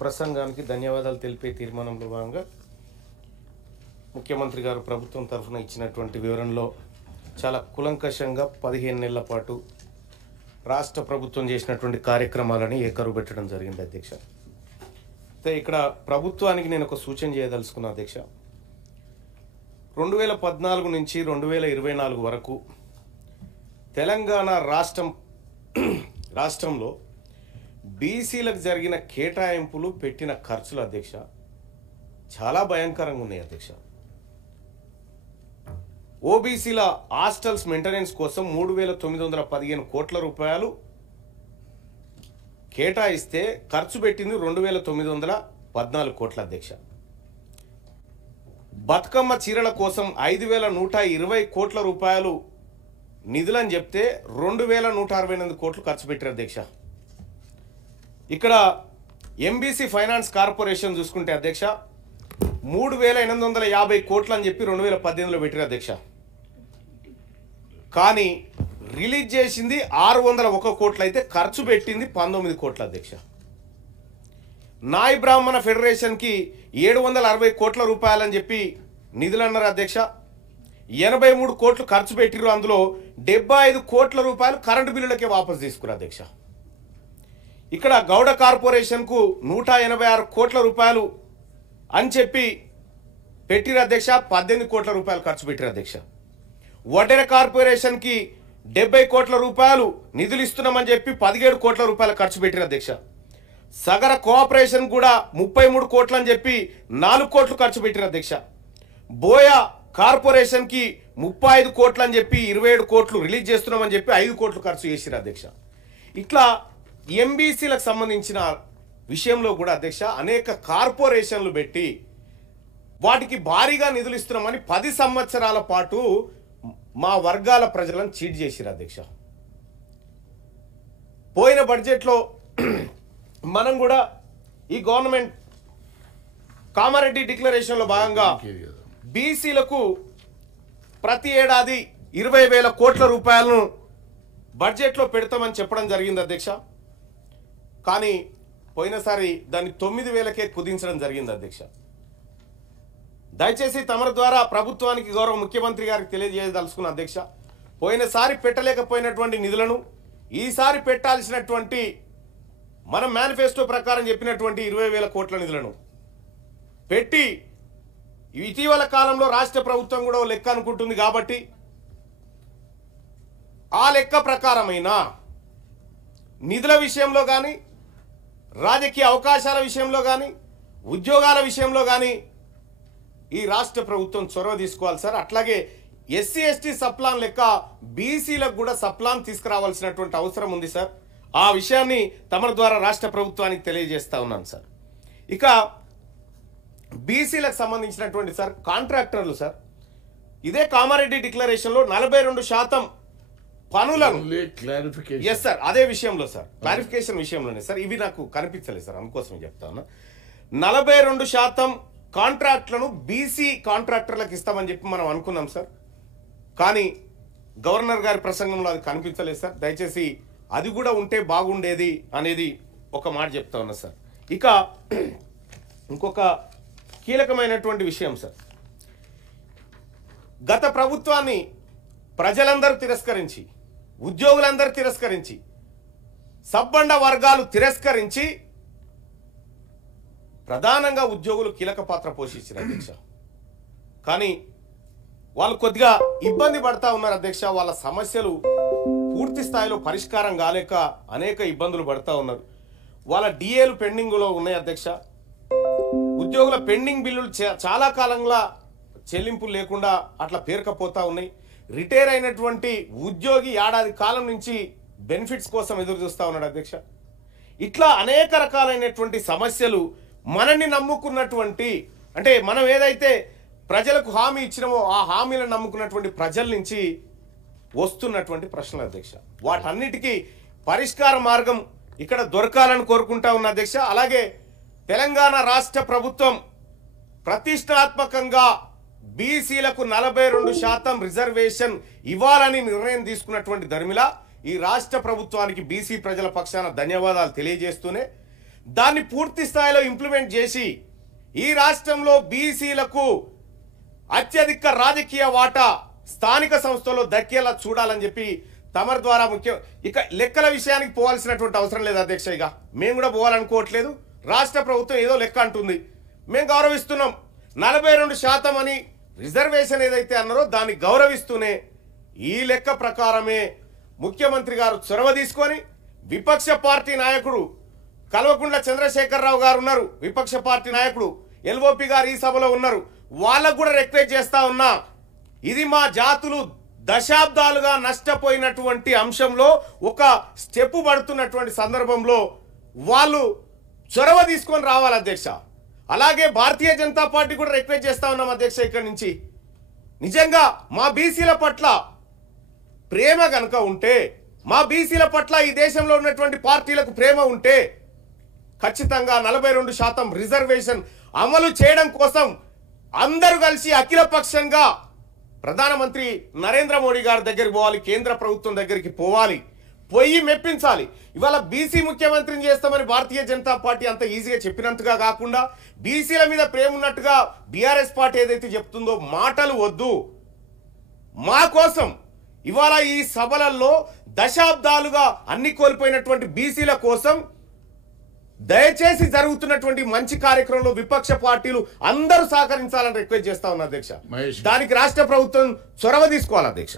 ప్రసంగానికి ధన్యవాదాలు తెలిపే తీర్మానంలో భాగంగా ముఖ్యమంత్రి గారు ప్రభుత్వం తరఫున ఇచ్చినటువంటి వివరణలో చాలా కులంకషంగా 15 నెలల పాటు రాష్ట్ర ప్రభుత్వం చేసినటువంటి కార్యక్రమాలని ఏకరువు పెట్టడం జరిగింది అధ్యక్ష. అయితే ఇక్కడ ప్రభుత్వానికి నేను ఒక సూచన చేయదలుచుకున్నా అధ్యక్ష. 2014 నుంచి 2024 వరకు తెలంగాణ రాష్ట్రంలో బీసీలకు జరిగిన కేటాయింపులు పెట్టిన ఖర్చులు అధ్యక్ష చాలా భయంకరంగా ఉన్నాయి అధ్యక్ష. ఓబీసీల హాస్టల్స్ మెయింటెనెన్స్ కోసం 3,915 కోట్ల రూపాయలు కేటాయిస్తే ఖర్చు పెట్టింది 2,914 కోట్ల అధ్యక్ష. బతుకమ్మ చీరల కోసం 5,120 కోట్ల రూపాయలు నిధులని చెప్తే 2,168 కోట్లు ఖర్చు పెట్టారు అధ్యక్ష. ఇక్కడ ఎంబీసీ ఫైనాన్స్ కార్పొరేషన్ చూసుకుంటే అధ్యక్ష 3,850 కోట్లు అని చెప్పి 2018లో పెట్టారు అధ్యక్ష. కానీ రిలీజ్ చేసింది 601 కోట్లు అయితే ఖర్చు పెట్టింది 19 కోట్ల అధ్యక్ష. నాయ్ బ్రాహ్మణ ఫెడరేషన్కి 760 కోట్ల రూపాయలని చెప్పి నిధులు అన్నారు అధ్యక్ష. 83 కోట్లు ఖర్చు పెట్టిరు. అందులో 75 కోట్ల రూపాయలు కరెంటు బిల్లులకే వాపసు తీసుకున్నారు అధ్యక్ష. ఇక్కడ గౌడ కార్పొరేషన్కు 186 కోట్ల రూపాయలు అని చెప్పి పెట్టిరు అధ్యక్ష. 18 కోట్ల రూపాయలు ఖర్చు పెట్టిరు అధ్యక్ష. వడ్డెర కార్పొరేషన్కి 70 కోట్ల రూపాయలు నిధులు ఇస్తున్నామని చెప్పి 17 కోట్ల రూపాయలు ఖర్చు పెట్టిరు అధ్యక్ష. సగర కోఆపరేషన్ కూడా 33 కోట్లు అని చెప్పి 4 కోట్లు ఖర్చు పెట్టిరు అధ్యక్ష. బోయా కార్పొరేషన్కి 35 కోట్లు అని చెప్పి 27 కోట్లు రిలీజ్ చేస్తున్నామని చెప్పి 5 కోట్లు ఖర్చు చేసిరు అధ్యక్ష. ఇట్లా ఎంబీసీలకు సంబంధించిన విషయంలో కూడా అధ్యక్ష అనేక కార్పొరేషన్లు పెట్టి వాటికి భారీగా నిధులు ఇస్తున్నామని 10 సంవత్సరాల పాటు మా వర్గాల ప్రజలను చీట్ చేసిరు అధ్యక్ష. పోయిన బడ్జెట్లో మనం కూడా ఈ గవర్నమెంట్ కామారెడ్డి డిక్లరేషన్లో భాగంగా బీసీలకు ప్రతి ఏడాది 20,000 కోట్ల రూపాయలను బడ్జెట్లో పెడతామని చెప్పడం జరిగింది అధ్యక్ష. కానీ పోయినసారి దాన్ని 9,000కే కుదించడం జరిగింది అధ్యక్ష. దయచేసి తమరి ద్వారా ప్రభుత్వానికి గౌరవ ముఖ్యమంత్రి గారికి తెలియజేయదలుచుకున్న అధ్యక్ష, పోయినసారి పెట్టలేకపోయినటువంటి నిధులను ఈసారి పెట్టాల్సినటువంటి మన మేనిఫెస్టో ప్రకారం చెప్పినటువంటి 20,000 కోట్ల నిధులను పెట్టి ఇటీవల కాలంలో రాష్ట్ర ప్రభుత్వం కూడా లెక్క అనుకుంటుంది కాబట్టి ఆ లెక్క ప్రకారమైన నిధుల విషయంలో కానీ రాజకీయ అవకాశాల విషయంలో కానీ ఉద్యోగాల విషయంలో కానీ ఈ రాష్ట్ర ప్రభుత్వం చొరవ తీసుకోవాలి సార్. అట్లాగే ఎస్సీ ఎస్టీ సప్లాన్ లెక్క బీసీలకు కూడా సప్లాన్ తీసుకురావాల్సినటువంటి అవసరం ఉంది సార్. ఆ విషయాన్ని తమ ద్వారా రాష్ట్ర ప్రభుత్వానికి తెలియజేస్తా ఉన్నాను సార్. ఇక బీసీలకు సంబంధించినటువంటి సార్ కాంట్రాక్టర్లు సార్ ఇదే కామారెడ్డి డిక్లరేషన్లో 42% పనులను ఎస్ సార్ అదే విషయంలో సార్ క్లారిఫికేషన్ విషయంలోనే సార్ ఇవి నాకు కనిపించలేదు సార్, అందుకోసమే చెప్తాను. 42% కాంట్రాక్ట్లను బీసీ కాంట్రాక్టర్లకు ఇస్తామని చెప్పి మనం అనుకున్నాం సార్. కానీ గవర్నర్ గారి ప్రసంగంలో అది కనిపించలేదు సార్. దయచేసి అది కూడా ఉంటే బాగుండేది అనేది ఒక మాట చెప్తా ఉన్నా సార్. ఇక ఇంకొక కీలకమైనటువంటి విషయం సార్, గత ప్రభుత్వాన్ని ప్రజలందరూ తిరస్కరించి ఉద్యోగులందరూ తిరస్కరించి సబ్బండ వర్గాలు తిరస్కరించి ప్రధానంగా ఉద్యోగులు కీలక పాత్ర పోషించారు అధ్యక్ష. కానీ వాళ్ళు కొద్దిగా ఇబ్బంది పడతా ఉన్నారు అధ్యక్ష. వాళ్ళ సమస్యలు పూర్తి స్థాయిలో పరిష్కారం కాలేక అనేక ఇబ్బందులు పడతా ఉన్నారు. వాళ్ళ డిఏలు పెండింగ్లో ఉన్నాయి అధ్యక్ష. ఉద్యోగుల పెండింగ్ బిల్లులు చాలా కాలంగా చెల్లింపులు లేకుండా అట్లా పేరుకపోతా ఉన్నాయి. రిటైర్ అయినటువంటి ఉద్యోగి ఏడాది కాలం నుంచి బెనిఫిట్స్ కోసం ఎదురు చూస్తూ ఉన్నాడు అధ్యక్ష. ఇట్లా అనేక రకాలైనటువంటి సమస్యలు మనల్ని నమ్ముకున్నటువంటి అంటే మనం ఏదైతే ప్రజలకు హామీ ఇచ్చినామో ఆ హామీలను నమ్ముకున్నటువంటి ప్రజల నుంచి వస్తున్నటువంటి ప్రశ్నలు అధ్యక్ష. వాటన్నిటికీ పరిష్కార మార్గం ఇక్కడ దొరకాలని కోరుకుంటా ఉన్న అధ్యక్ష. అలాగే తెలంగాణ రాష్ట్ర ప్రభుత్వం ప్రతిష్టాత్మకంగా బీసీలకు 42% రిజర్వేషన్ ఇవ్వాలని నిర్ణయం తీసుకున్నటువంటి ధర్మిలా ఈ రాష్ట్ర ప్రభుత్వానికి బీసీ ప్రజల పక్షాన ధన్యవాదాలు తెలియజేస్తూనే దాన్ని పూర్తి స్థాయిలో ఇంప్లిమెంట్ చేసి ఈ రాష్ట్రంలో బీసీలకు అత్యధిక రాజకీయ వాటా స్థానిక సంస్థల్లో దక్కేలా చూడాలని చెప్పి తమరి ద్వారా ఇక లెక్కల విషయానికి పోవాల్సినటువంటి అవసరం లేదు అధ్యక్ష. ఇక మేము కూడా పోవాలనుకోవట్లేదు. రాష్ట్ర ప్రభుత్వం ఏదో లెక్క అంటుంది, మేము గౌరవిస్తున్నాం. 42% అని రిజర్వేషన్ ఏదైతే అన్నారో దాన్ని గౌరవిస్తూనే ఈ లెక్క ప్రకారమే ముఖ్యమంత్రి గారు చొరవ తీసుకొని విపక్ష పార్టీ నాయకుడు కల్వకుంట్ల చంద్రశేఖరరావు గారు ఉన్నారు, విపక్ష పార్టీ నాయకుడు ఎల్ఓపి గారు ఈ సభలో ఉన్నారు, వాళ్ళకు కూడా రిక్వెస్ట్ చేస్తా ఉన్నా, ఇది మా జాతులు దశాబ్దాలుగా నష్టపోయినటువంటి అంశంలో ఒక స్టెప్ పడుతున్నటువంటి సందర్భంలో వాళ్ళు చొరవ తీసుకొని రావాలి అధ్యక్ష. అలాగే భారతీయ జనతా పార్టీ కూడా రిక్వెస్ట్ చేస్తా ఉన్నాం అధ్యక్ష. ఇక్కడి నుంచి నిజంగా మా బీసీల పట్ల ప్రేమ కనుక ఉంటే, మా బీసీల పట్ల ఈ దేశంలో ఉన్నటువంటి పార్టీలకు ప్రేమ ఉంటే ఖచ్చితంగా 42% రిజర్వేషన్ అమలు చేయడం కోసం అందరూ కలిసి అఖిలపక్షంగా ప్రధానమంత్రి నరేంద్ర మోడీ గారి దగ్గరికి పోవాలి, కేంద్ర ప్రభుత్వం దగ్గరికి పోవాలి, పోయి మెప్పించాలి. ఇవాళ బీసీ ముఖ్యమంత్రిని చేస్తామని భారతీయ జనతా పార్టీ అంత ఈజీగా చెప్పినంతగా కాకుండా బీసీల మీద ప్రేమ ఉన్నట్టుగా బీఆర్ఎస్ పార్టీ ఏదైతే చెప్తుందో మాటలు వద్దు. మా కోసం ఇవాళ ఈ సభలలో దశాబ్దాలుగా అన్ని కోల్పోయినటువంటి బీసీల కోసం దయచేసి జరుగుతున్నటువంటి మంచి కార్యక్రమంలో విపక్ష పార్టీలు అందరూ సహకరించాలని రిక్వెస్ట్ చేస్తా ఉన్నా అధ్యక్ష. దానికి రాష్ట్ర ప్రభుత్వం చొరవ తీసుకోవాలి అధ్యక్ష.